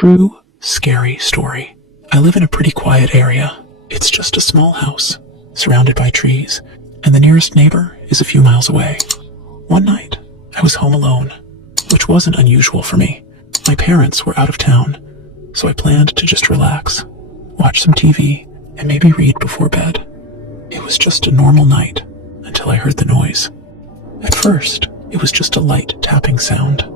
true, scary story. I live in a pretty quiet area. It's just a small house, surrounded by trees, and the nearest neighbor is a few miles away. One night, I was home alone, which wasn't unusual for me. My parents were out of town, so I planned to just relax, watch some TV, and maybe read before bed. It was just a normal night until I heard the noise. At first, it was just a light tapping sound,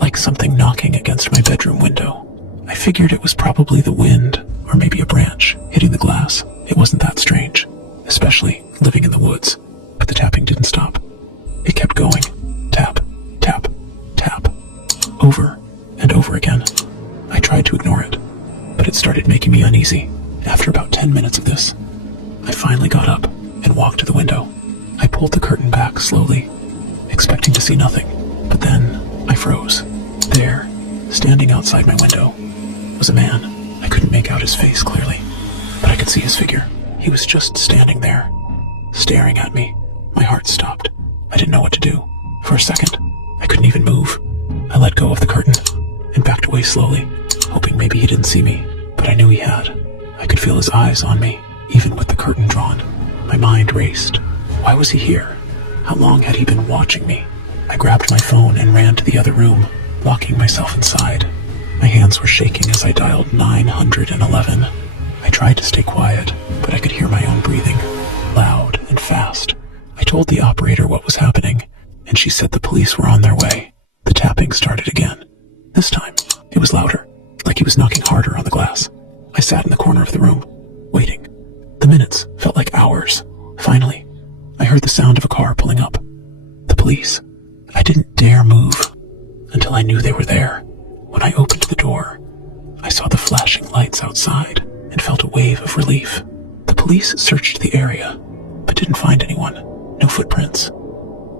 like something knocking against my bedroom window. I figured it was probably the wind or maybe a branch hitting the glass. It wasn't that strange, especially living in the woods. But the tapping didn't stop. It kept going. Tap, tap, tap. Over and over again. I tried to ignore it, but it started making me uneasy. After about 10 minutes of this, I finally got up and walked to the window. I pulled the curtain back slowly, expecting to see nothing. But then I froze. There, standing outside my window, was a man. I couldn't make out his face clearly, but I could see his figure. He was just standing there, staring at me. My heart stopped. I didn't know what to do. For a second, I couldn't even move. I let go of the curtain and backed away slowly, hoping maybe he didn't see me, but I knew he had. I could feel his eyes on me, even with the curtain drawn. My mind raced. Why was he here? How long had he been watching me? I grabbed my phone and ran to the other room, locking myself inside. My hands were shaking as I dialed 911. I tried to stay quiet, but I could hear my own breathing, loud and fast. I told the operator what was happening, and she said the police were on their way. The tapping started again. This time, it was louder, like he was knocking harder on the glass. I sat in the corner of the room, waiting. The minutes felt like hours. Finally, I heard the sound of a car pulling up. The police. I didn't dare move until I knew they were there. When I opened the door, I saw the flashing lights outside and felt a wave of relief. The police searched the area, but didn't find anyone. No footprints.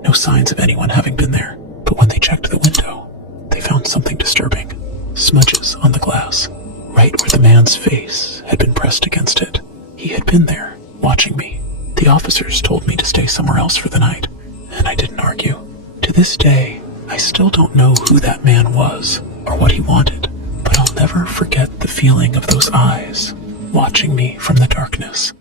No signs of anyone having been there. But when they checked the window, they found something disturbing. Smudges on the glass, right where the man's face had been pressed against it. He had been there, watching me. The officers told me to stay somewhere else for the night, and I didn't argue. To this day, I still don't know who that man was or what he wanted, but I'll never forget the feeling of those eyes watching me from the darkness.